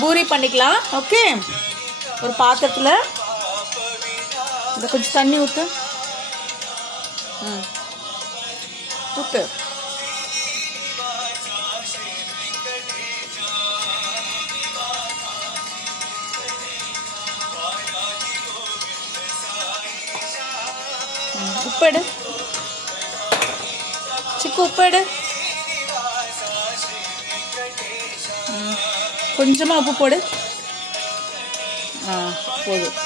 பூரி பண்ணிக்கலாம். ஓகே, ஒரு பாத்திரத்தில் இந்த கொஞ்சம் தண்ணி ஊற்று. ஊற்று. உப்பெடு சிக்கு, உப்பெடு. கொஞ்சமாக உப்பு போடு. போதும்.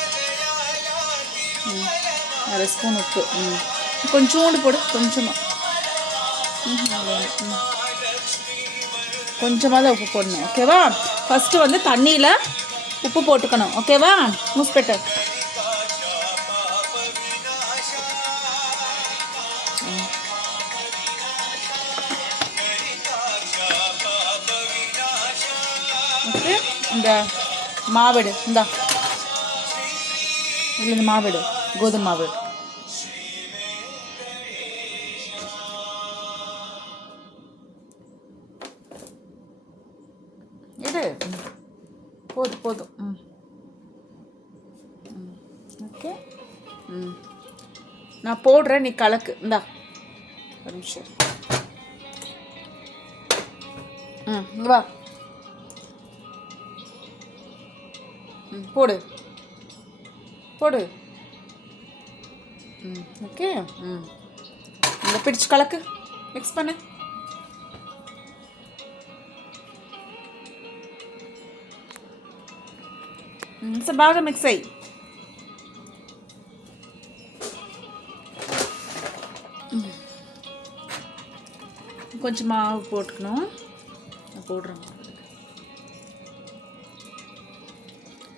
1/2 ஸ்பூன் உப்பு. கொஞ்சோண்டு போடு, கொஞ்சமாக. கொஞ்சமாக தான் உப்பு போடணும். ஓகேவா? ஃபஸ்ட்டு வந்து தண்ணியில் உப்பு போட்டுக்கணும். ஓகேவா? மூஸ்பெட்டர். ஓகே, இந்த மாவெடு. இந்தா இல்லை, இந்த மாவெடு, கோதுமை மாவு. எடு. போதும் போதும். ஓகே. நான் போடுறேன், நீ கலக்கு. இந்தா ஒரு நிமிஷம். இங்கே வா. போடு போடு. ஓகே. இந்த பிடிச்சு கலக்கு, மிக்ஸ் பண்ணு. బాగా మిక్స్ అయ్యి. కొంచెం మావు పోట్టుకున్నాం. పోடுறோம்.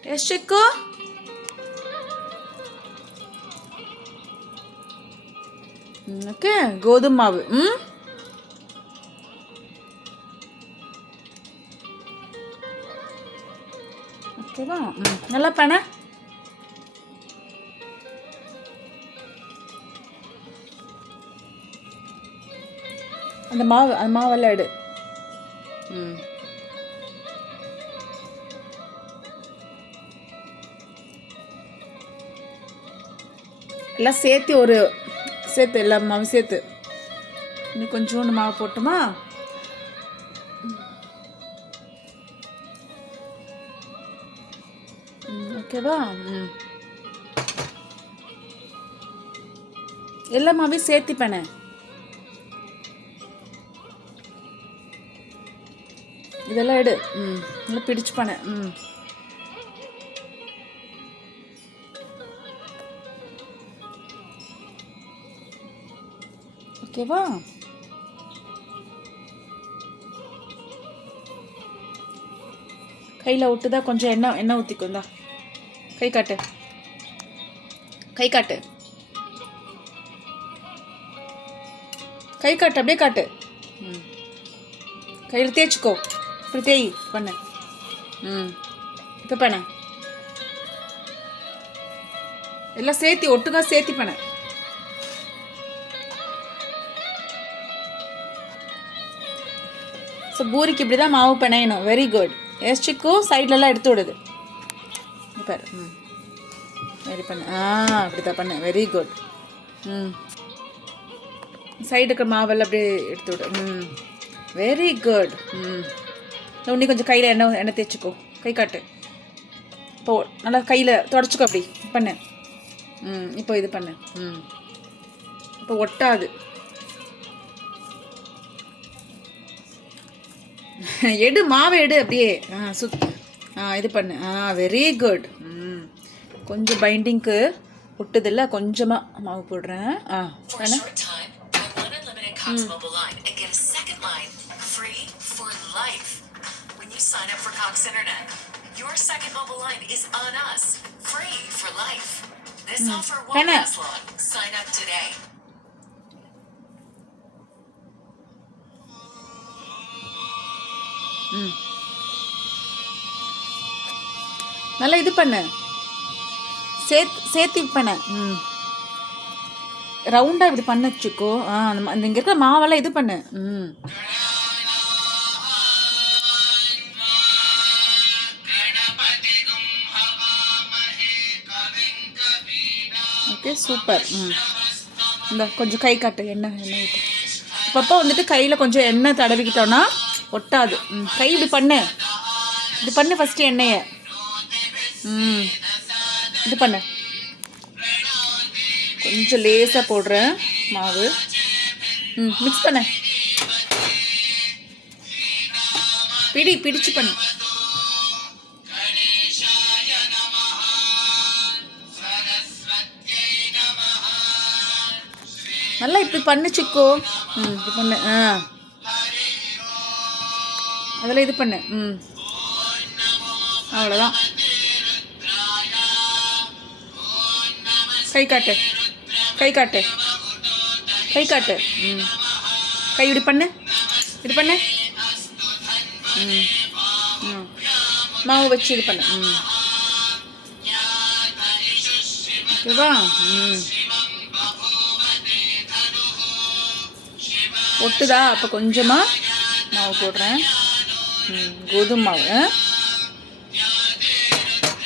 టేస్ట్ చెక్కు. ఓకే, గోధుమ మావు. ஓகேவா? நல்லா பண்ண. அந்த மாவெல்லாம் எடு. எல்லாம் சேர்த்து எல்லா மாவு சேர்த்து இன்னும் கொஞ்சோண்டு மாவு போட்டுமா? ஓகேவா? எல்லா மாவையும் சேர்த்தி பண்ண. இதெல்லாம் எடு. நல்லா பிடிச்சு பண்ண. ஓகேவா? கையில் விட்டுதான் கொஞ்சம் எண்ணெய் ஊற்றிக்கும். தான் கை காட்டு, கை காட்டு, கை காட்டு, அப்படியே காட்டு. கையில் தேய்ச்சிக்கோ. இப்படி தேய் பண்ண. இப்போ பண்ண. எல்லாம் சேர்த்தி ஒட்டுக்கா சேர்த்தி பண்ண. ஸோ பூரிக்கு இப்படி தான் மாவு பிணையணும். Very good. எஸ் சிக்கு, சைட்லலாம் எடுத்து விடுது பாரு. வெரி பண்ண. அப்படி தான் பண்ண. Very good. சைடுக்கு மாவெல்லாம் அப்படியே எடுத்து விடு. Very good. இன்னும் கொஞ்சம் கையில் எண்ணெய் தேய்ச்சிக்கோ. கை காட்டு. இப்போ நல்லா கையில் தொடச்சிக்கோ. அப்படி பண்ணு. இப்போ இது பண்ணு. இப்போ ஒட்டாது. எடு, மாவை எடு அப்படியே. இது பண்ணு. Very good. கொஞ்சம் பைண்டிங்க்கு ஒட்டுதில்ல, கொஞ்சமாக மாவு போடுறேன். நல்லா இது பண்ணு, சேர்த்து பண்ண. ரவுண்டா இப்படி பண்ண வச்சுக்கோ. அந்த இங்க இருக்கிற மாவெல்லாம் இது பண்ணு. Okay super. இந்த கொஞ்சம் கை காட்டு, எண்ணெய் விட்டு. அப்பப்போ வந்துட்டு கையில் கொஞ்சம் எண்ணெய் தடவிக்கிட்டோன்னா ஒட்டாது. கை இப்படி பண்ணு ஃபஸ்ட்டு எண்ணெயை. இது பண்ணு. கொஞ்சம் லேசாக போடுறேன் மாவு. மிக்ஸ் பண்ண. பிடிச்சு பண்ணு. நல்லா இப்படி பண்ணிச்சுக்கோ. இப்படி பண்ணு. அதில் இது பண்ணு. அவ்வளோதான். கை காட்டு. கை இப்படி பண்ணு. மாவு வச்சு இது பண்ணு. ஓகேவா? ஒட்டுதா? அப்போ கொஞ்சமாக மாவு போடுறேன். கோதுமை மாவு.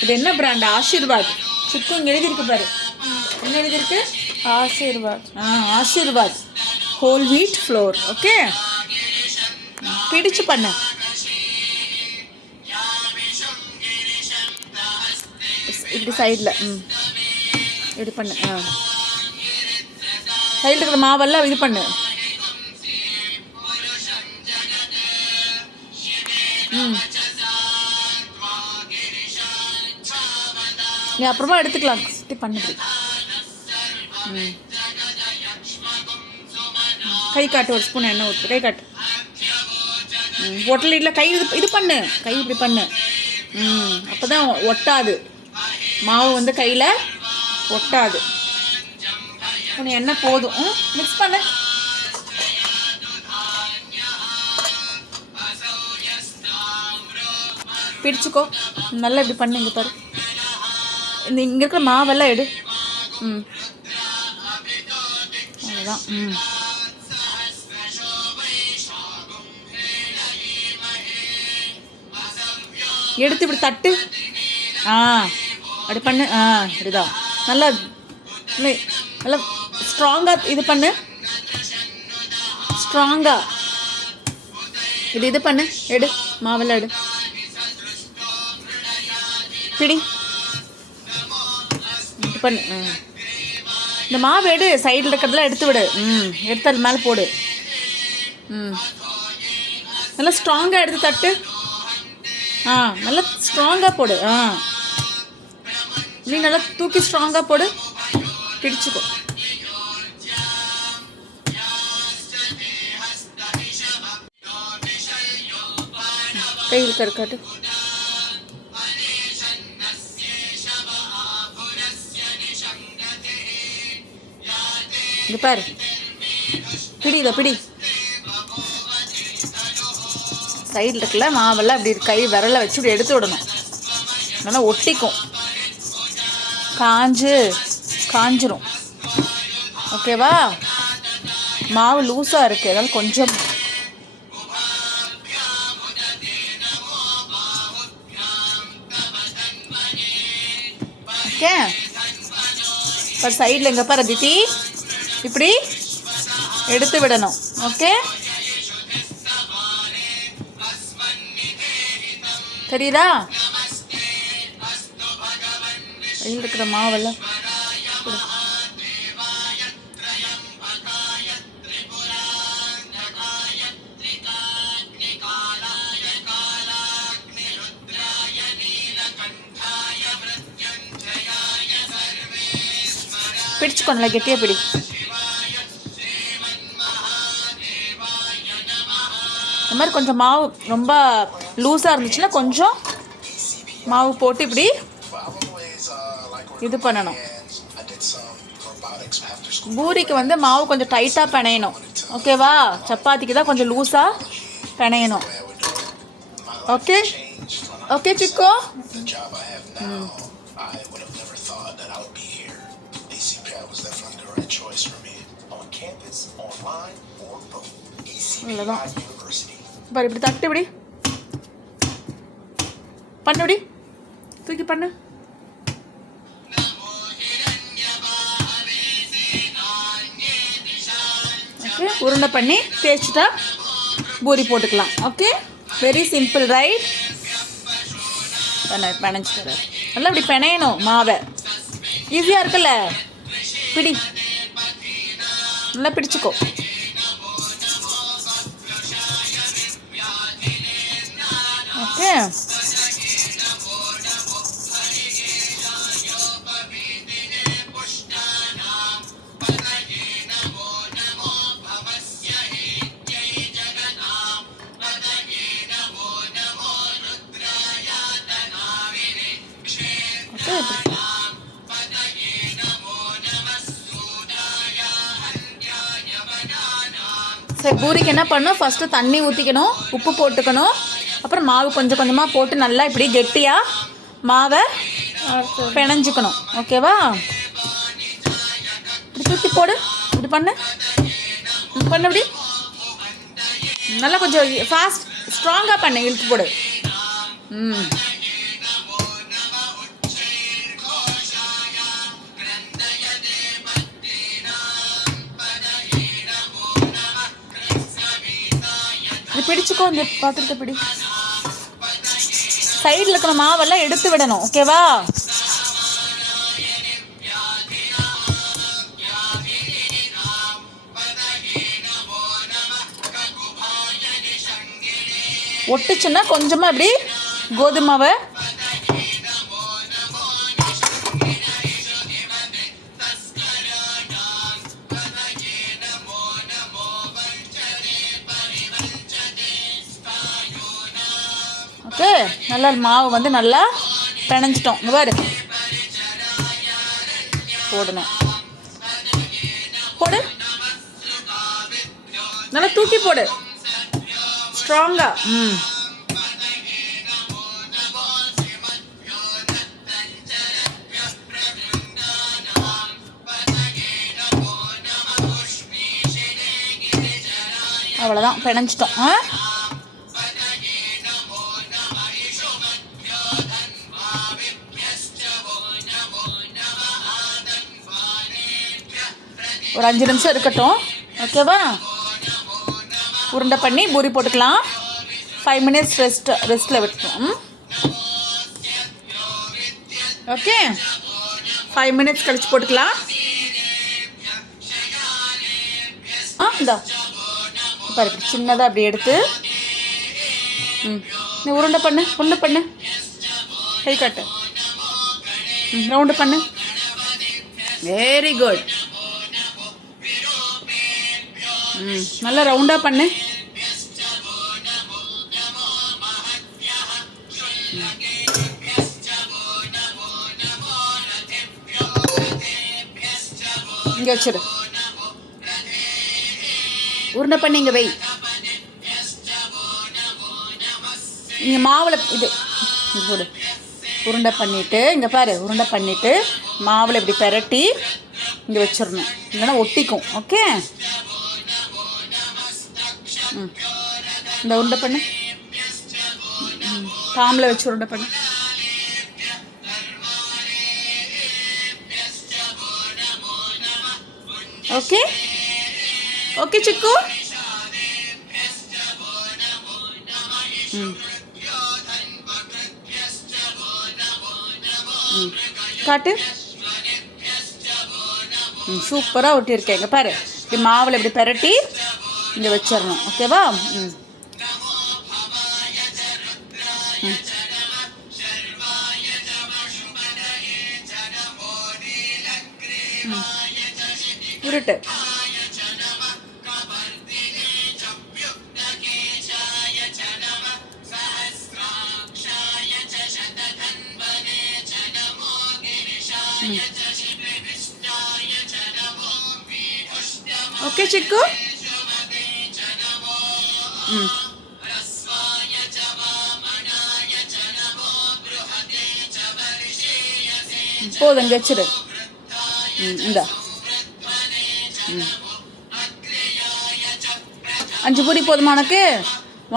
இது என்ன பிராண்ட்? ஆசீர்வாத். சுக்கும் இங்கே எழுதியிருக்கு பாரு. என்ன எழுதியிருக்கு? Aashirvaad whole wheat floor. Okay, பிடிச்சு பண்ணு. இப்படி சைடில் இப்படி பண்ணு. சைடில் இருக்கிற மாவெல்லாம் இது பண்ணு. நீ அப்புறமா எடுத்துக்கலாம். பண்ணுது. கை காட்டு. ஒரு ஸ்பூன் எண்ணெய் ஊற்று. கை காட்டு. ஒட்டல் இல்லை. கை இது பண்ணு. கை இப்படி பண்ணு. அப்போ தான் ஒட்டாது. மாவு வந்து கையில் ஒட்டாது. கொஞ்சம் எண்ணெய் போதும். மிக்ஸ் பண்ணு. பிடிச்சிக்கோ. நல்லா இப்படி பண்ணு. இங்கே பாரு. இங்கே இருக்கிற மாவெல்லாம் எடு. அவ்வளோதான். எடுத்து இப்படி தட்டு. அப்படி பண்ணு. இப்படிதான். நல்லா நல்லா ஸ்ட்ராங்காக இது பண்ணு. ஸ்ட்ராங்காக இது பண்ணு. எடு. மாவெல்லாம் எடு. பிடி. இது பண்ணு. இந்த மாவு எடு. சைடில் இருக்கிறதெல்லாம் எடுத்து விடு. எடுத்து அது மேலே போடு. நல்லா ஸ்ட்ராங்காக எடுத்து தட்டு. நல்லா ஸ்ட்ராங்காக போடு. நீ நல்லா தூக்கி ஸ்ட்ராங்காக போடு. பிடிச்சிக்கோ. கையில் கருக்காட்டு. இங்க பாரு. பிடி. சைடில் இருக்குல்ல மாவெல்லாம் அப்படி கை விரலை வச்சு இப்படி எடுத்து விடணும். நல்லா ஒட்டிக்கும். காஞ்சிரும். ஓகேவா? மாவு லூஸாக இருக்குது. அதனால் கொஞ்சம் ஓகே. இப்போ சைடில் எங்கே பாரு தித்தி, இப்படி எடுத்து விடணும். ஓகே, தெரியுதா? கையில் இருக்கிற மாவெல்லாம் பிடிச்சுக்கோங்களா, கெட்டியாக பிடி. இந்த மாதிரி கொஞ்சம் மாவு ரொம்ப லூஸாக இருந்துச்சுன்னா கொஞ்சம் மாவு போட்டு இப்படி இது பண்ணணும். பூரிக்கு வந்து மாவு கொஞ்சம் டைட்டாக பிணையணும். ஓகேவா? சப்பாத்திக்கு தான் கொஞ்சம் லூஸாக பிணையணும். Okay okay Chicco. அவ்வளோதான். பாரு, இப்படி தட்டு, இப்படி பண்ணு, இப்படி தூக்கி பண்ணு. ஓகே, உருண்டை பண்ணி தேய்ச்சிட்டா பூரி போட்டுக்கலாம். Okay, very simple right. பிணைஞ்சி தர நல்லா இப்படி பிணையணும் மாவை. ஈஸியாக இருக்குல்ல? பிடி, நல்லா பிடிச்சிக்கோ. ஓகே, சரி, பூரிக்கு என்ன பண்ணணும்? ஃபஸ்ட்டு தண்ணி ஊற்றிக்கணும், உப்பு போட்டுக்கணும், அப்புறம் மாவு கொஞ்சம் கொஞ்சமாக போட்டு நல்லா இப்படி கெட்டியாக மாவை பிணைஞ்சிக்கணும். ஓகேவா? இப்படி தூக்கி போடு, இப்படி பண்ணு இப்படி நல்லா கொஞ்சம் ஃபாஸ்ட் ஸ்ட்ராங்காக பண்ணு, இழுத்து போடு. பிடிச்சிக்கோ, இந்த பாத்திரத்தை பிடி. சைடில் இருக்கிற மாவெல்லாம் எடுத்து விடணும். ஓகேவா? ஒட்டுச்சுன்னா கொஞ்சமாக இப்படி கோதுமாவை ஓகே, நல்லா மாவு வந்து நல்லா பிணைஞ்சிட்டோம். இங்கே பாரு, போடணும். போடு, நல்லா தூக்கி போடு ஸ்ட்ராங்கா. அவ்வளோதான், பிணைஞ்சிட்டோம். ஒரு 5 நிமிஷம் இருக்கட்டும். ஓகேவா? உருண்டை பண்ணி பூரி போட்டுக்கலாம். 5 மினிட்ஸ் ரெஸ்ட்டில் விட்டுரும். ஓகே, 5 மினிட்ஸ் கழிச்சு போட்டுக்கலாம். இந்தா பாரு, சின்னதாக அப்படி எடுத்து நீ உருண்டை பண்ணு, கை காட்டு, ரவுண்டு பண்ணு. Very good. நல்லா ரவுண்டாக பண்ணு. இங்கே வச்சிரு, உருண்டை பண்ணி இங்கே வை. இங்கே மாவில் இது போடு. உருண்டை பண்ணிவிட்டு இங்கே பாரு, உருண்டை பண்ணிவிட்டு மாவில் இப்படி பெரட்டி இங்கே வச்சிடணும், இல்லைன்னா ஒட்டிக்கும். ஓகே, இந்த உருண்டை பண்ணு, பாம்பில் வச்சு உருண்டை பண்ணு. ஓகே ஓகே சிக்கு. காட்டு. சூப்பராக ஒட்டியிருக்கேங்க பாரு. இப்படி மாவில் இப்படி பெரட்டி இங்கே வச்சிடணும். ஓகேவா? உருட்டு. ஓகே சிக்கு. போதும், இங்கே வச்சிரு. இந்த 5 பூரி போதுமா உனக்கு?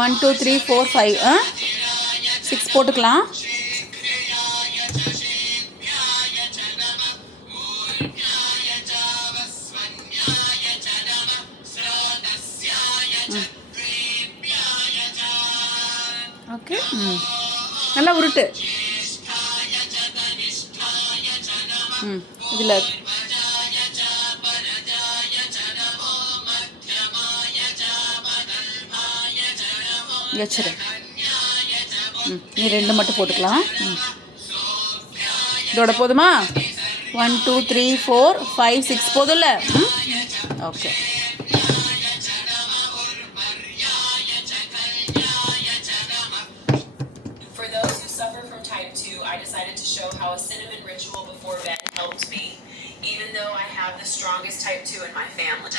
1 2 3 4 5 6 போட்டுக்கலாம். ஓகே. நல்லா உருட்டு. இதில் வச்சிரு. நீ 2 மட்டும் போட்டுக்கலாம். இதோட போதுமா? 1 2 3 4 5 6 போதும்ல? Okay. For those who suffer from type 2, I decided to show how a cinnamon ritual before bed helped me, even though I have the strongest type 2 in my family.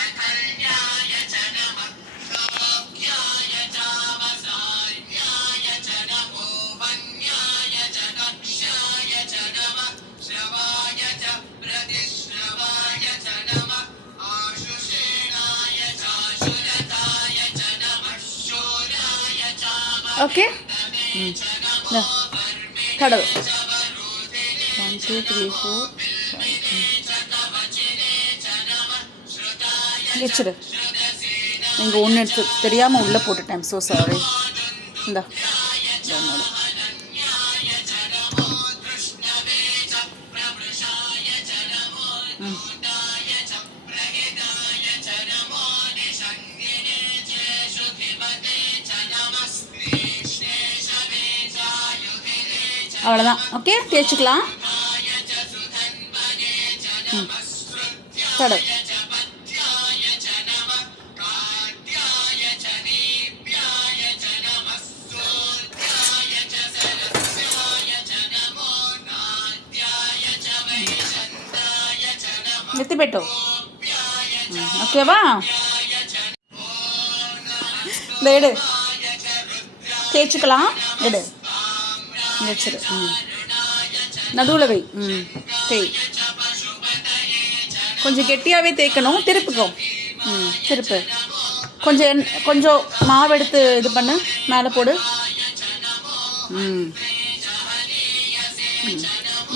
Okay. கடவு 1 2 3 4 வச்சிடு. நீங்கள் ஒன்று எடுத்து தெரியாமல் உள்ளே போட்டுட்டேன். So sorry. இந்தா அவ்வளோதான். Okay, தேய்ச்சிக்கலாம். கடை ఎత్తిపెట్టు. ఓకేవా? எடு தேய்ச்சிக்கலாம். எடு வச்சிரு. நடுவில் வை. தேய். கொஞ்சம் கெட்டியாகவே தேய்க்கணும். திருப்புக்கோ. திருப்பு. கொஞ்சம் மாவு எடுத்து இது பண்ணு. மேலே போடு.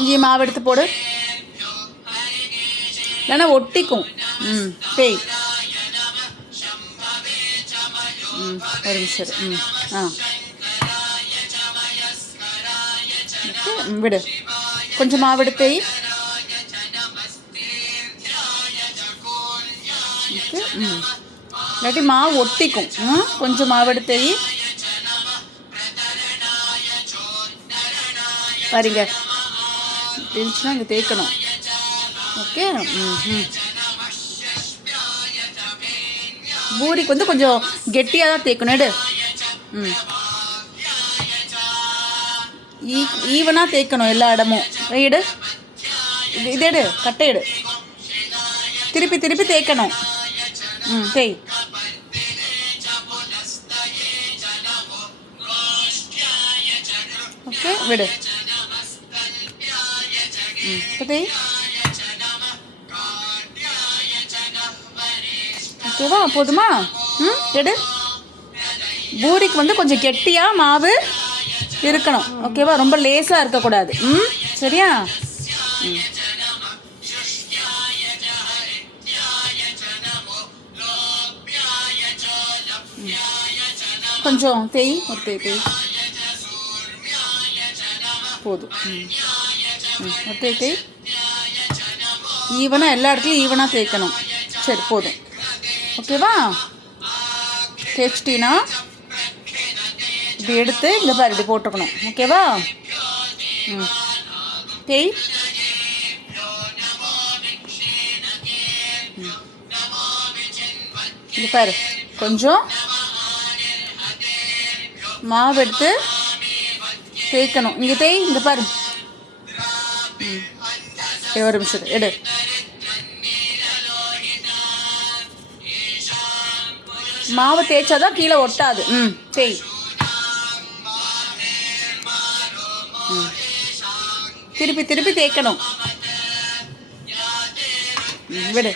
இங்கே மாவு எடுத்து போடு. இல்லைன்னா ஒட்டிக்கும். தேய். ஒரு நிமிஷம். விடு. கொஞ்சம் மாவு எடுத்து இல்லாட்டி மாவு ஒட்டிக்கும். கொஞ்சம் மாவு எடுத்து பாருங்க. இருந்துச்சுன்னா இங்கே தேய்க்கணும். ஓகே. பூரிக்கு வந்து கொஞ்சம் கெட்டியாக தான் தேய்க்கணும். எடு. ஈவனாக தேய்க்கணும் எல்லா இடமும். எடு. இது எடு. கட்டை எடு. திருப்பி திருப்பி தேய்க்கணும். தேய். ஓகே, விடு. தேய். ஓகேவா? போதுமா? எடு. பூரிக்கு வந்து கொஞ்சம் கெட்டியாக மாவு இருக்கணும். ஓகேவா? ரொம்ப லேசாக இருக்கக்கூடாது. சரியா? கொஞ்சம் தேய். ஒரு தேய் போதும். ஒரு தேய். ஈவனாக எல்லா இடத்துலையும் ஈவனாக தேய்க்கணும். சரி, போதும். ஓகேவா? தேய்ச்சிட்டினா இப்படி எடுத்து இங்கே பாரு இப்படி போட்டுக்கணும். ஓகேவா? தேய். இங்கே பாரு கொஞ்சம் மாவு எடுத்து தேய்க்கணும். இங்கே தேய். இங்கே பாரு. ஒரு நிமிஷம் எடு. மாவு தேய்ச்சாதான் கீழே ஒட்டாது. தேய். திருப்பி திருப்பி தேய்க்கணும். விடு.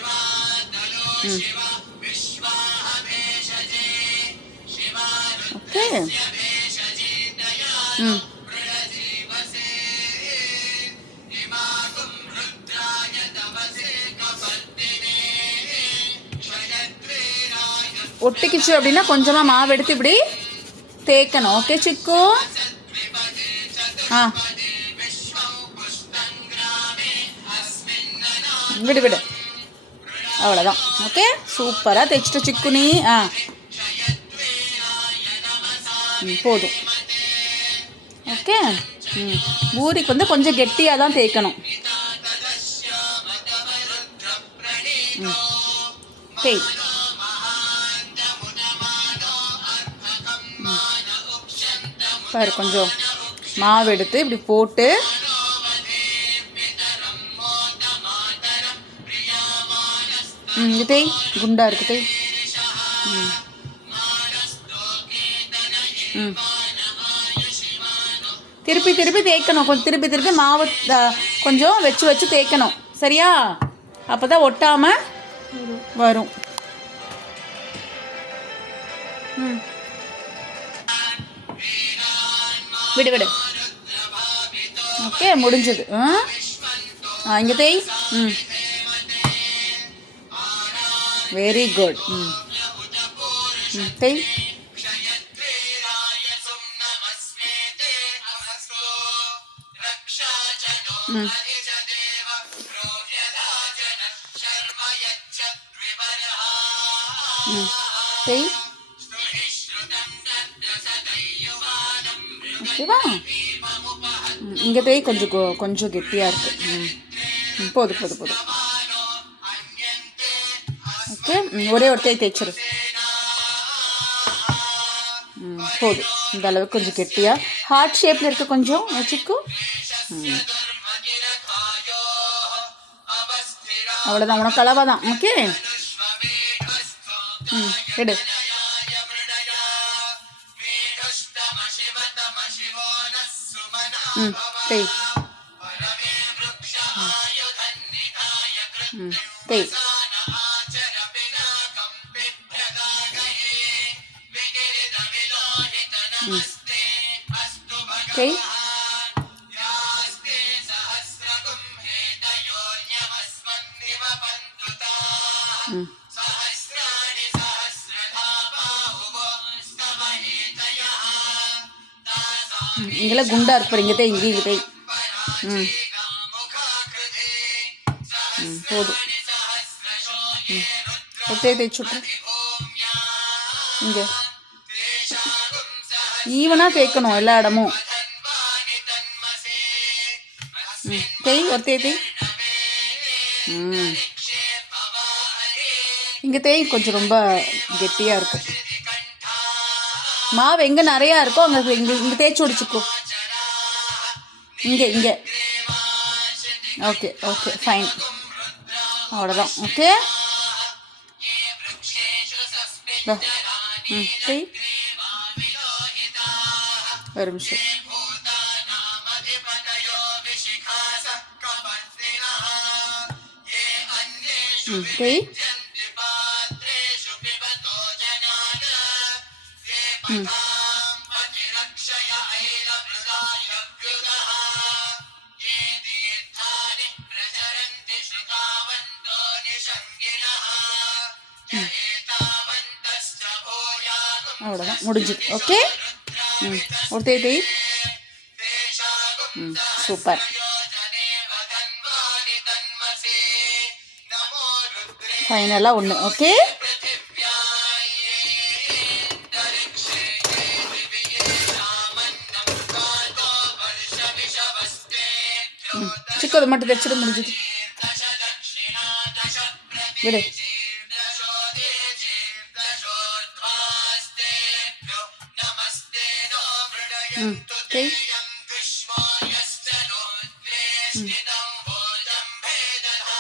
ஓகே. ஒட்டிக்கிச்சு அப்படின்னா கொஞ்சமாக மாவு எடுத்து இப்படி தேய்க்கணும். ஓகே சிக்கு? ஆ விடு விடு, அவ்வளோதான். ஓகே, சூப்பராக தேய்ச்சிட்டு சிக்குனி. போதும். ஓகே. பூரிக்கு வந்து கொஞ்சம் கெட்டியாக தான் தேய்க்கணும். தேய். பாரு, கொஞ்சம் மாவு எடுத்து இப்படி போட்டு இங்கே தேய். குண்டா இருக்கு, தேய். திருப்பி திருப்பி தேய்க்கணும். கொஞ்சம் திருப்பி திருப்பி மாவு கொஞ்சம் வச்சு வச்சு தேய்க்கணும். சரியா? அப்போ தான் ஒட்டாமல் வரும். விடு விடு. ஓகே, முடிஞ்சது. இங்கே தேய். Very good. தேய். தேய். ஓகேவா? இங்கே தேய். கொஞ்சம் கொஞ்சம் கெட்டியாக இருக்குது. போதும் போதும் போதும். ஓகே, ஒரே ஒரு தேய்ச்சிரு. போதும். இந்த அளவுக்கு கொஞ்சம் கெட்டியாக ஹார்ட் ஷேப்பில் இருக்க கொஞ்சம் வச்சுக்கோ. அவ்வளோதான், உனக்கு அளவாக தான். ஓகே. எடு. தேய். தேய். தேய். இங்கெல்லாம் குண்டா இருக்கு. இங்கே தேய். இங்கே தேய். போதும். தேய்ச்சுட்ரு. இங்கே ஈவனாக தேய்க்கணும் எல்லா இடமும். தேய். ஒரு தேய். இங்கே தேய். கொஞ்சம் ரொம்ப கெட்டியாக இருக்கு. மாவு எங்கே நிறையா இருக்கோ அங்கே இங்கே தேய்ச்சி ஒடிச்சுக்கோ. இங்கே இங்கே. Okay okay, fine. அவ்வளோதான். ஓகே. தேய். ஒரு நிமிஷம். தேய். அவ்வளோதான், முடிஞ்சுது. ஓகே. ஒரு தேய். சூப்பர். ஃபைனலாக ஒன்று. ஓகே. சிக்கு, அது மட்டும் தைச்சிட முடிஞ்சுது. விடு. தேய்.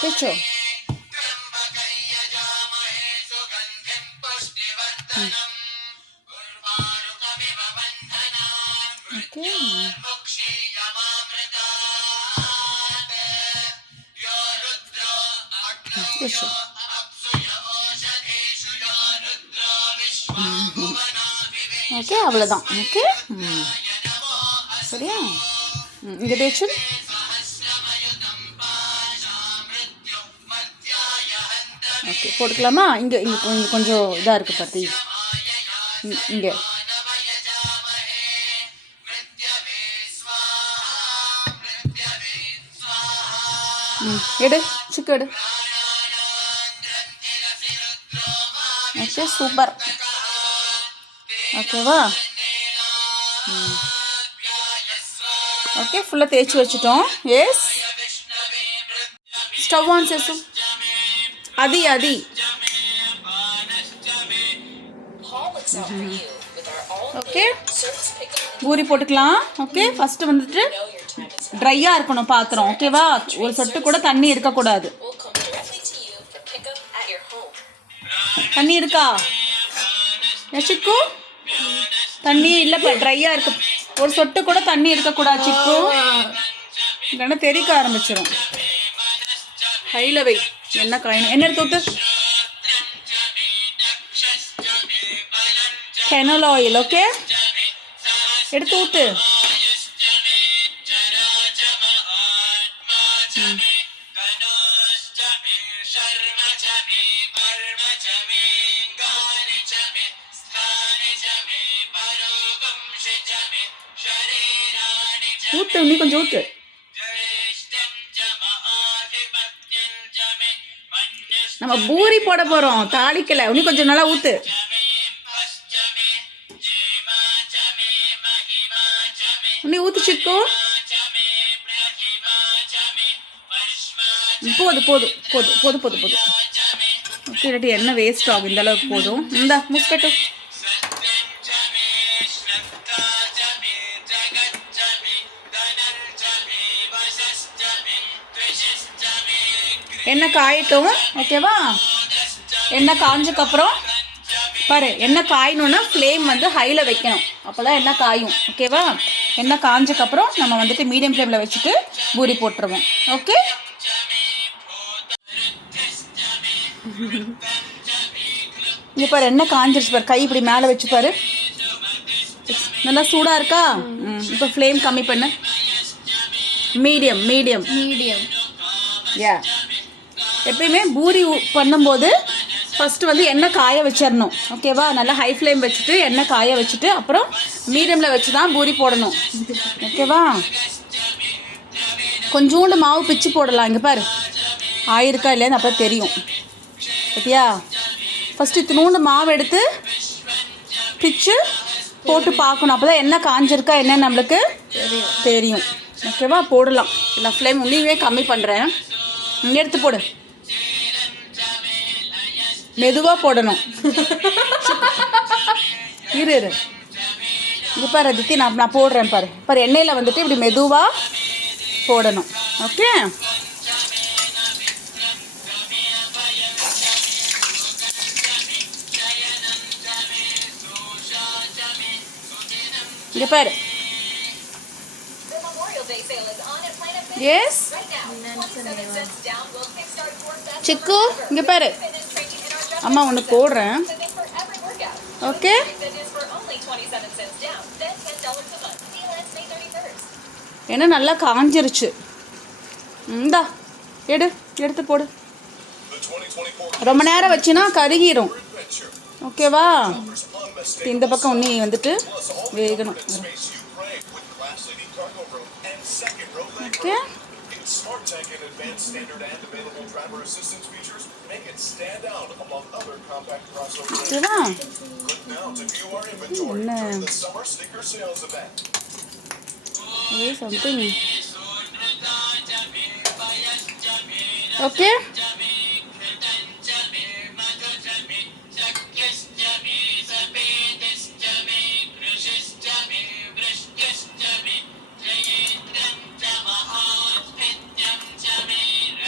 தேய்ச்சோ. ஓகே. தேய்ச்சோ. ஓகே, அவ்வளோதான். ஓகே. சரியா? இங்கே தேய்ச்சு. ஓகே, போட்டுக்கலாமா? இங்கே இங்கே கொஞ்சம் இதாக இருக்குது பார்த்தி. இங்கே எடு சிக்கு எடு. Okay super. ஓகேவா? ஓகே ஃபுல்லாக தேய்ச்சி வச்சுட்டோம். எஸ் ஸ்டவ் ஆன் சேசு. அதி ஓகே பூரி போட்டுக்கலாம். ஓகே ஃபஸ்ட்டு வந்துட்டு ட்ரையாக இருக்கணும் பாத்திரம். ஓகேவா? ஒரு சொட்டு கூட தண்ணி இருக்கக்கூடாது. தண்ணி இருக்கா சிக்கு? தண்ணி இல்லைப்பா, ட்ரையாக இருக்கு. ஒரு சொட்டு கூட தண்ணி இருக்கக்கூடாது சிக்கு, இல்லைன்னா தெறிக்க ஆரம்பிச்சிடும். ஹையில் வை. என்ன காயணும்? என்ன எடுத்து ஊற்று? Canola oil. ஓகே எடுத்து ஊற்று. ஊற்று, நீ கொஞ்சம் ஊற்று. நம்ம பூரி போட போகிறோம், தாளிக்கலை. நீ கொஞ்சம் நல்லா ஊற்று. நீ ஊற்று சிக்கு. போதும் போதும் போதும் போதும் போதும் போதும். ஓகே இல்லாட்டி எண்ணெய் வேஸ்ட் ஆகும். இந்த அளவுக்கு போதும். இந்தா முஸ்கட்டு. எண்ணெய் காயட்டும். ஓகேவா? எண்ணெய் காஞ்சக்கப்புறம் பாரு, எண்ணெய் காயணுன்னா ஃப்ளேம் வந்து ஹையில் வைக்கணும். அப்போ தான் எண்ணெய் காயும். ஓகேவா? எண்ணெய் காஞ்சக்கப்புறம் நம்ம வந்துட்டு மீடியம் ஃப்ளேமில் வச்சுட்டு பூரி போட்டுருவோம். ஓகே இங்கே பாரு, எண்ணெய் காஞ்சிருச்சு பாரு. கை இப்படி மேலே வச்சு பாரு. நல்லா சூடாக இருக்கா? இப்போ ஃப்ளேம் கம்மி பண்ணு. Medium medium medium. யா எப்பயுமே பூரி பண்ணும்போது ஃபஸ்ட்டு வந்து எண்ணெய் காய வச்சிடணும். ஓகேவா? நல்லா ஹை ஃப்ளேம் வச்சுட்டு எண்ணெய் காய வச்சுட்டு அப்புறம் மீடியமில் வச்சு தான் பூரி போடணும். ஓகேவா? கொஞ்சோண்டு மாவு பிச்சு போடலாம். இங்கே பாரு, ஆயிருக்கா இல்லையான்னு அப்புறம் தெரியும். ஓகேயா? ஃபஸ்ட்டு இத்தினூண்டு மாவு எடுத்து பிச்சு போட்டு பார்க்கணும். அப்போ தான் எண்ணெய் காஞ்சிருக்கா என்னன்னு நம்மளுக்கு தெரியும். ஓகேவா? போடலாம். நான் ஃப்ளேம் உள்ளே கம்மி பண்ணுறேன். இங்கே எடுத்து போடு. மெதுவாக போடணும். இரு இது பாரு அதித்தி, நான் போடுறேன் பாரு. பாரு எண்ணெயில் வந்துட்டு இப்படி மெதுவாக போடணும். ஓகே இங்கே பாரு. எஸ் சிக்கு இங்கே பாரு, அம்மா ஒன்று போடுறேன். ஓகே ஏன்னா நல்லா காஞ்சிருச்சு. இந்தா எடுத்து போடு. ரொம்ப நேரம் வச்சுன்னா கருகிரும். ஓகேவா? இந்த பக்கம் உன்னி வந்துட்டு வேகணும். Okay something. ஓகே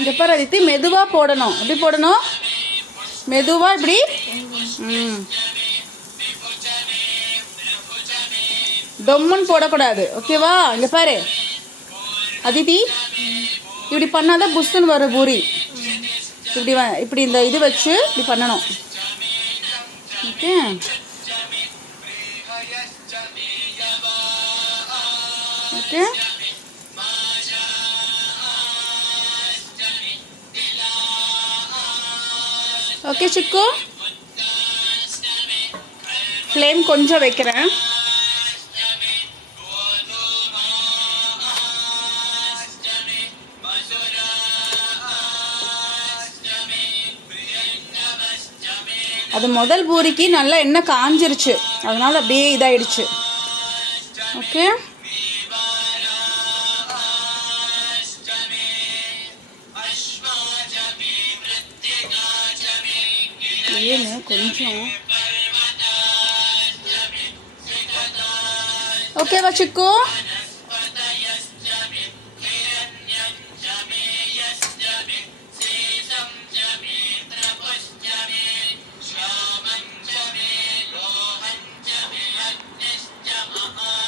இங்கே பாரு அதித்தி, மெதுவாக போடணும். எப்படி போடணும்? மெதுவாக இப்படி. டொம்முன்னு போடக்கூடாது. ஓகேவா? இங்கே பாரு அதித்தி, இப்படி பண்ணாதான் புஷ்ஷுன்னு வரும் பூரி. இப்படி இந்த இது வச்சு இப்படி பண்ணணும். ஓகே ஓகே ஓகே சிக்கு, ஃப்ளேம் கொஞ்சம் வைக்கிறேன். அது முதல் பூரிக்கு நல்லா எண்ணெய் காஞ்சிருச்சு, அதனால் அப்படியே இதாகிடுச்சு. ஓகே, ஏன்னு கொஞ்சம் ஓகேவா சிக்கு?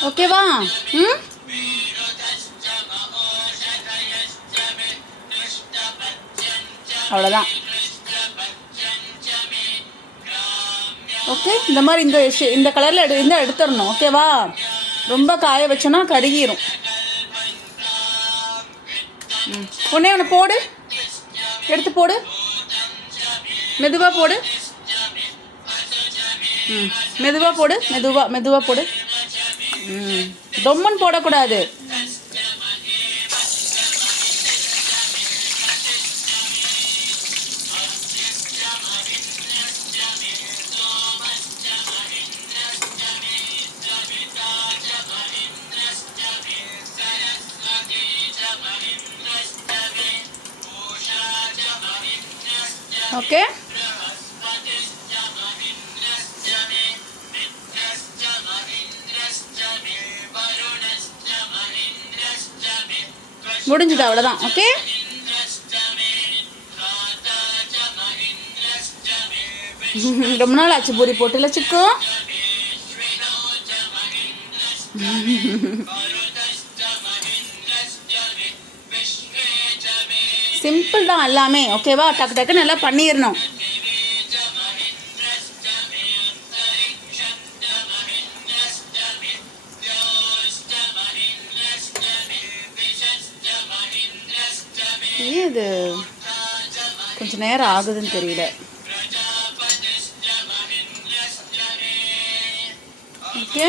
ஓகேவா? அவ்வளோதான். ஓகே, இந்த மாதிரி இந்த கலரில் இருந்தால் எடுத்துடணும். ஓகேவா? ரொம்ப காய வச்சோன்னா கருகிரும். ஒன்றே ஒன்று போடு, எடுத்து போடு, மெதுவாக போடு. மெதுவாக போடு, மெதுவாக போடு. தொம்மன் போடக்கூடாது. ஓகே, முடிஞ்சுது, அவ்வளோதான். ஓகே, ரொம்ப நாள் ஆச்சு பூரி போட்டுல சிக்கு. சிம்பிள் தான் எல்லாமே. ஓகேவா? டக்கு டக்குன்னு நல்லா பண்ணிடணும். இது கொஞ்சம் நேரம் ஆகுதுன்னு தெரியல. ஓகே,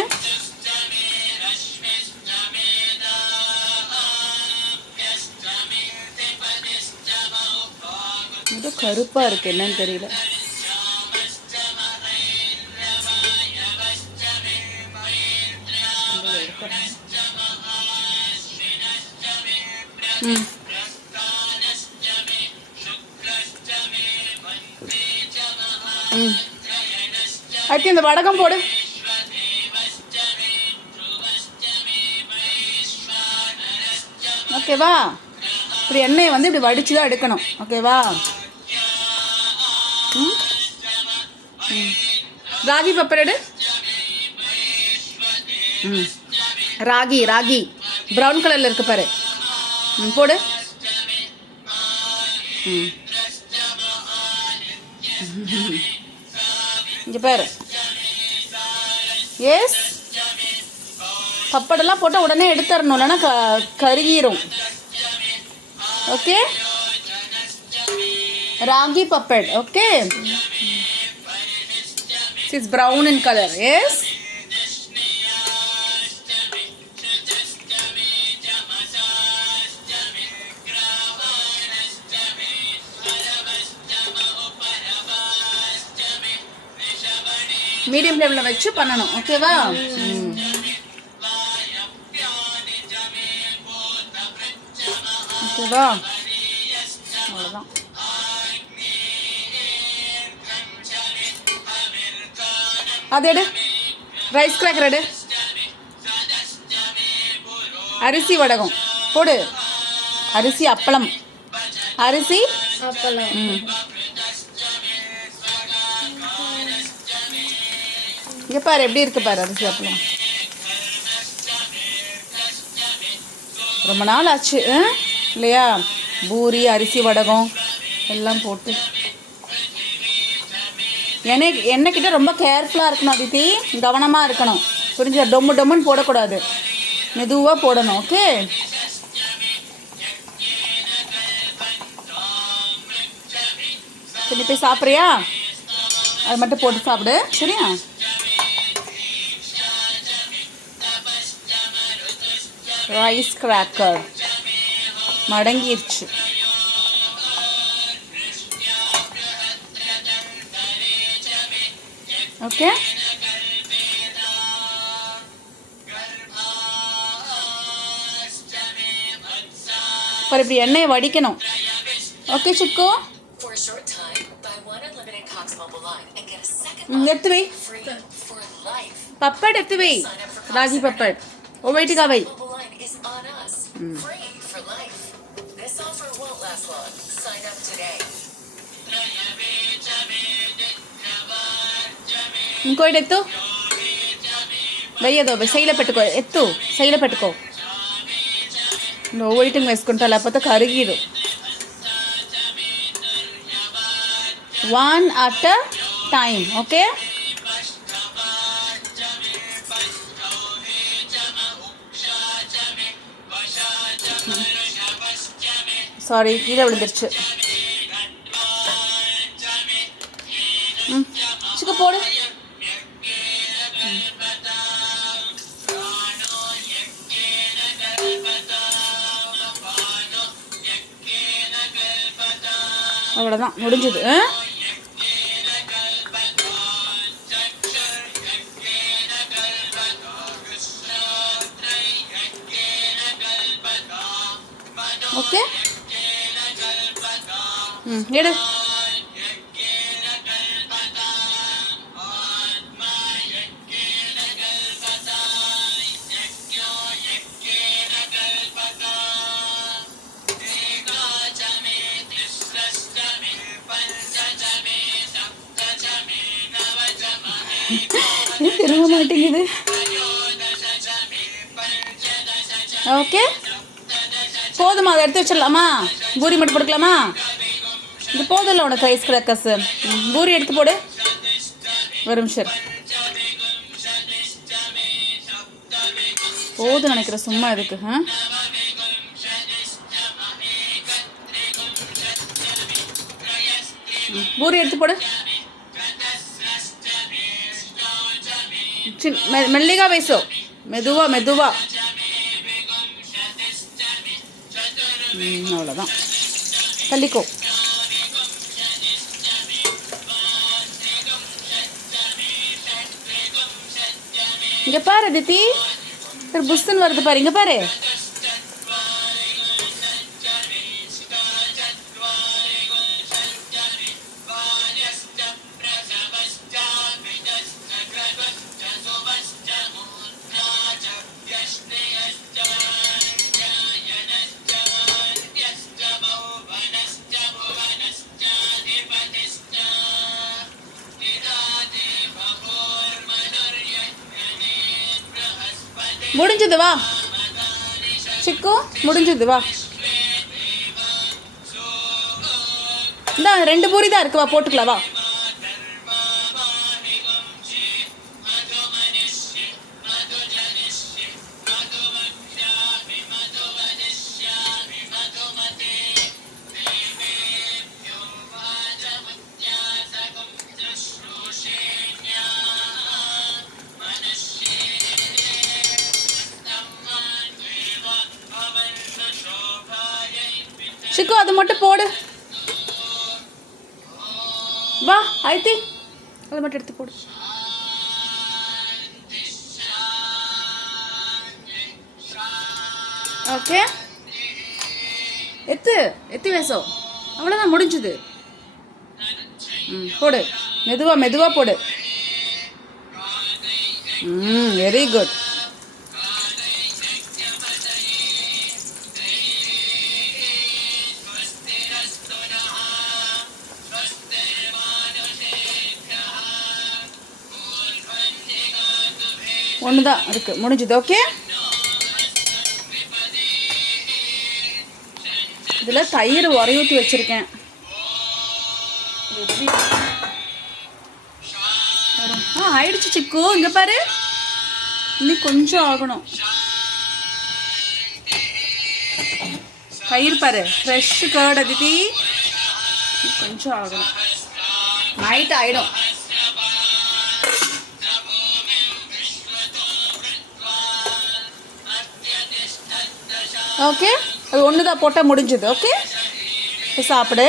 இது கருப்பாக இருக்குது, என்னன்னு தெரியல. அடுத்து இந்த வடகம் போடு. ஓகேவா? இப்படி எண்ணெயை வந்து இப்படி வடித்து தான் எடுக்கணும். ஓகேவா? ராகி பப்பர் எடு. ராகி ப்ரௌன் கலரில் இருக்கு பாரு. போடு. இங்கே பாரு. எஸ், பப்படெல்லாம் போட்டால் உடனே எடுத்துடணும், இல்லைன்னா கருகிரும். Okay, ragi papad. Okay, it's brown in color. Yes, medium ஃப்ளேமில் வச்சு பண்ணணும். ஓகேவா? ஓகேவா? அவ்வளோதான். அது எடு, ரைஸ் கிராக்கர் எடு. அரிசி வடகம் போடு. அரிசி அப்பளம். அரிசி அப்பளம். இங்கே பாரு எப்படி இருக்கு பாரு அரிசி அப்பளம். ரொம்ப நாள் ஆச்சு இல்லையா? பூரி, அரிசி வடகம் எல்லாம் போட்டு. எண்ணெய்கிட்ட ரொம்ப கேர்ஃபுல்லாக இருக்கணும் அதித்தி, கவனமாக இருக்கணும். புரிஞ்சா? டொம்முன்னு போடக்கூடாது, மெதுவாக போடணும். ஓகே, சரி போய் சாப்பிட்றியா? அது மட்டும் போட்டு சாப்பிடு, சரியா? ரைஸ் கிராக்கர் மடங்கிருச்சு. ஓகே. அப்புறம் இப்படி எண்ணெயை வடிக்கணும். Okay Chikku. For a short time, buy one unlimited Cox Mobile line and get a second எடுத்து வை. free for life. பப்பட் எடுத்து வை. ராகி பப்பட். ஒயிட்டுக்கா வை. Mobile line is on us. Free for life. This offer won't last long. Sign up today. ఇంకోటి ఎత్తు. వెయ్యదో శైల పెట్టుకో. ఎత్తు శైల పెట్టుకో. నువ్వు వెయిటింగ్ వేసుకుంటా లేకపోతే కరిగిదు. 1 at a time. Okay. Sorry கீழே விழுந்துருச்சு. சிக்கு போடு. அவ்வளோதான் முடிஞ்சது. ஓகே. எடு. திரும்ப மாட்டேங்குது. ஓகே போதுமா? அதை எடுத்து வச்சிடலாமா? பூரி மட்டும் போட்டுக்கலாமா? இது போதில்ல உனக்கு ஐஸ் கிராக்கர்ஸ். பூரி எடுத்து போடு. ஒரு நிமிஷம் போதும் நினைக்கிறேன். சும்மா இருக்கு. பூரி எடுத்து போடு. மெல்லிகா வேசோ. மெதுவா மெதுவா. அவ்வளோதான். தள்ளிக்கோ. இங்க பாரு தித்தி. புஸ்துன்னு வருது பாரு. இங்க பாரு. முடிஞ்சது வா சிக்கு. முடிஞ்சது வா. இந்த 2 பூரி தான் இருக்கு. வா போட்டுக்கலாம் வா. சிக்கு அது மட்டும் போடு. வா ஐத்தி அதை மட்டும் எடுத்து போடு. ஓகே எத்து எத்தி வேசம். அவ்வளோதான் முடிஞ்சுது. போடு. மெதுவா மெதுவா போடு. Very good. ஒன்று தான் இருக்குது. முடிஞ்சுது. ஓகே இதில் தயிர் உரையூற்றி வச்சுருக்கேன். ஆயிடுச்சு சிக்கு. இங்கே பாரு. இன்னும் கொஞ்சம் ஆகணும். தயிர் பாரு. ஃப்ரெஷ் கர்ட் அதித்தி. கொஞ்சம் ஆகணும். நைட் ஆகிடும். ஓகே அது ஒன்று தான் போட்டால் முடிஞ்சுது. ஓகே சாப்பிடு.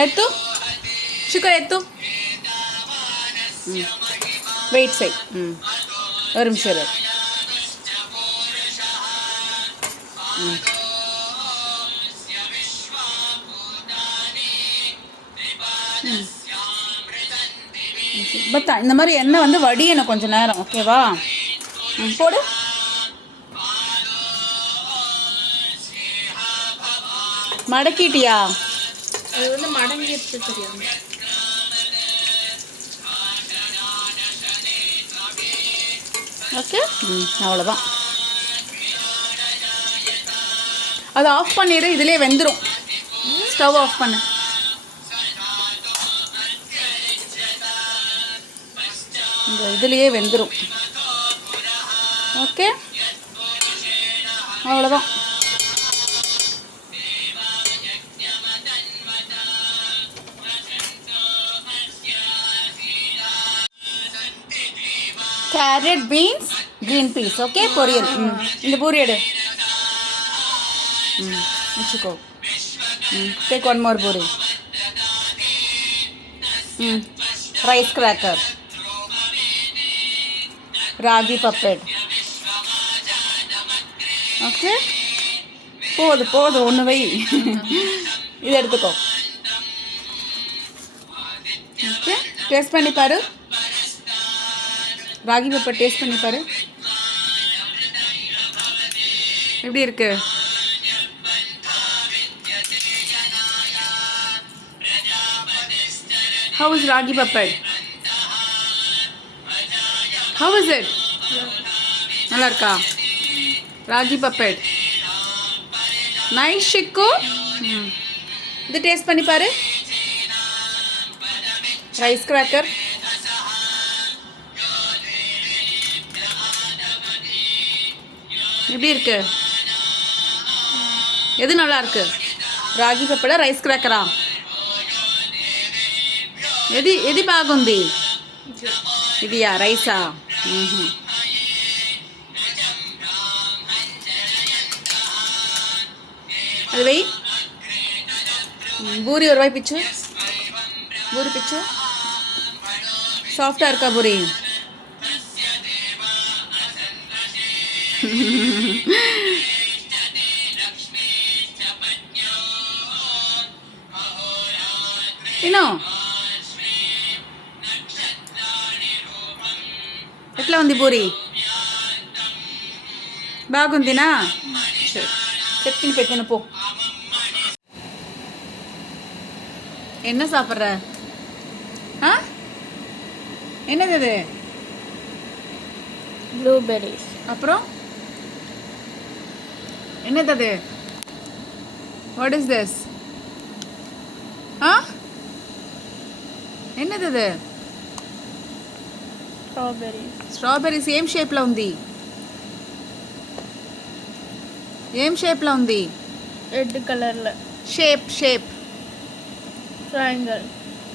ఎత్తు శుకర్ ఎత్తు వెయిట్ సై ஒரு நிமிஷம் இரு. பத்தா இந்த மாதிரி எண்ணெய் வந்து வடியணும் கொஞ்சம் நேரம், ஓகேவா? போடு. மடக்கிட்டியா? அது வந்து மடங்கிடுச்சு தெரியாம. ஓகே, அவ்வளோதான். அதை ஆஃப் பண்ணிடு, இதிலே வெந்துடும். ஸ்டவ் ஆஃப் பண்ணு. இந்த இதுலேயே வெந்துடும். ஓகே, அவ்வளோதான். Carrot, beans, green peas, okay, பொரியல். இந்த பூரி எடு. வச்சுக்கோ. Take one more puri. Rice cracker, ragi puppet. Okay, போதும் போதும், ஒன்று வை. இதை எடுத்துக்கோ. ஓகே, டேஸ்ட் பண்ணி பாரு. ராகி பப்பர் டேஸ்ட் பண்ணி பாரு, எப்படி இருக்கு? How is ராகி பப்பர்? How is it? நல்லா இருக்கா ராகி பப்பர்? நைஸ் ஷிக்கு. இது டேஸ்ட் பண்ணி பாரு. Rice cracker. எப்படி இருக்கு? எது நல்லா இருக்கு? రాగి పప్పడా రైస్ క్రాకరా? ఎది ఎది బాగుంది? ఇదియా రైసా? అది వెయ్యి. பூரி ஒரு வாய் பிச்சு. பூரி பிச்சு. சாஃப்டாக இருக்கா பூரி? తిను. ఎట్లా ఉంది పూరి? బాగుందినా? చెట్టిని పెట్టిన పో. என்ன சாப்பிட்ற? என்னது அது? ப்ளூபெரிஸ். அப்புறம் என்னது அது? What is this? என்னது அது? స్ట్రాబెరీస్. స్ట్రాబెరీస్ ఏం షేప్లో ఉంది? ఏం షేప్లో ఉంది? రెడ్ కలర్లో. Shape shape triangle.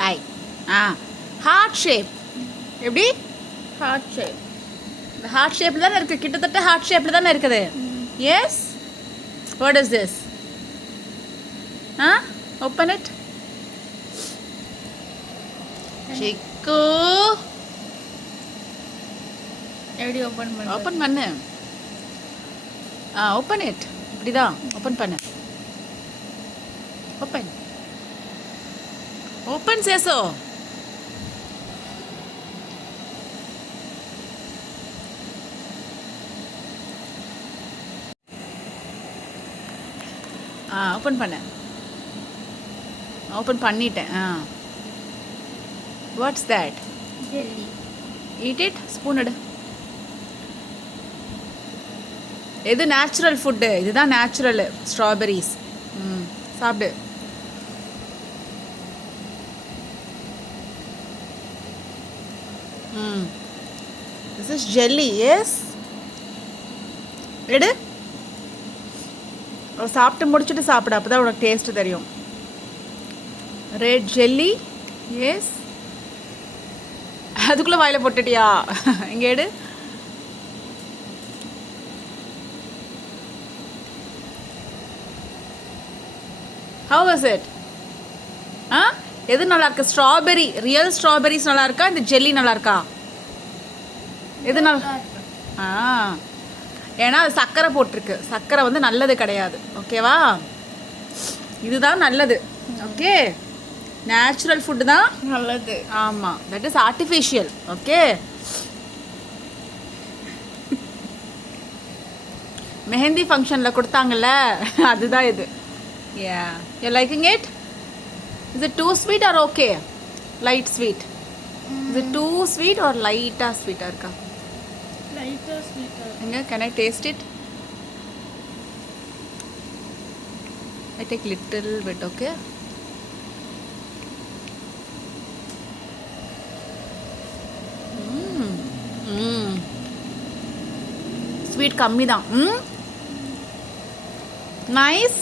ஐ ஹார்ட் ஷேப். எப்படி? Heart shape. இந்த ஹார்ட் ஷேப்பில் தானே இருக்குது, கிட்டத்தட்ட ஹார்ட் ஷேப்பில் தானே இருக்குது. Yes. What is this? Open it. Chikku, எப்படி ஓப்பன் பண்ணு? ஓப்பன் பண்ணு. Open it. இப்படி தான் ஓப்பன் பண்ணு. ஓப்பன் ஓப்பன் சேசோ. ஓப்பன் பண்ணு. ஓப்பன் பண்ணிட்டேன். What's that? Jelly. Eat it. Spoon எடு. எது நேச்சுரல் ஃபுட்டு? இதுதான் நேச்சுரல் ஸ்ட்ராபெரிஸ். சாப்பிடு. This is jelly. எஸ், எடு. சாப்பிட்டு முடிச்சுட்டு சாப்பிடு, அப்போ தான் உனக்கு டேஸ்ட்டு தெரியும். Red jelly. எஸ், அதுக்குள்ளே வாயில் போட்டுட்டியா? இங்கே எடு. How was it? ஆ எது நல்லா இருக்கு? ஸ்ட்ராபெரி, ரியல் ஸ்ட்ராபெரிஸ் நல்லா இருக்கா, இந்த ஜெல்லி நல்லா இருக்கா? எது நல்லா? ஆ ஏன்னா அது சர்க்கரை போட்டிருக்கு, சர்க்கரை வந்து நல்லது கிடையாது, ஓகேவா? இதுதான் நல்லது, ஓகே? நேச்சுரல் ஃபுட்டு தான் நல்லது. ஆமாம், that is artificial, okay? Mehndi ஃபங்க்ஷனில் கொடுத்தாங்கல்ல, அதுதான் இது. Yeah, you liking it? Is it too sweet or okay? Light sweet. Is it too sweet or லைட்டாக ஸ்வீட்டாக இருக்கா? லைட்டாக ஸ்வீட்டாக. எங்க can I taste it? I take little bit, okay? Sweet கம்மி தான். நைஸ்.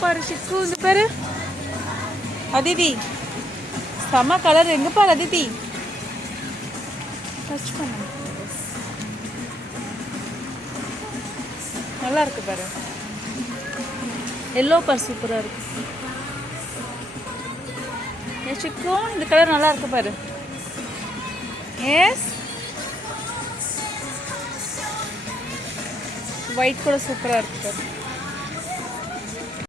பாரு சிக்கு, இந்த பாரு அதிதி, செம கலர். எங்க பாரு அதிதி, டச் பண்ண நல்லா இருக்கு பாரு. எல்லோ பாரு சூப்பராக இருக்கு. ஏ சிக்கு, இந்த கலர் நல்லா இருக்கு பாரு. எஸ், ஒயிட் கூட சூப்பராக இருக்கு பாரு.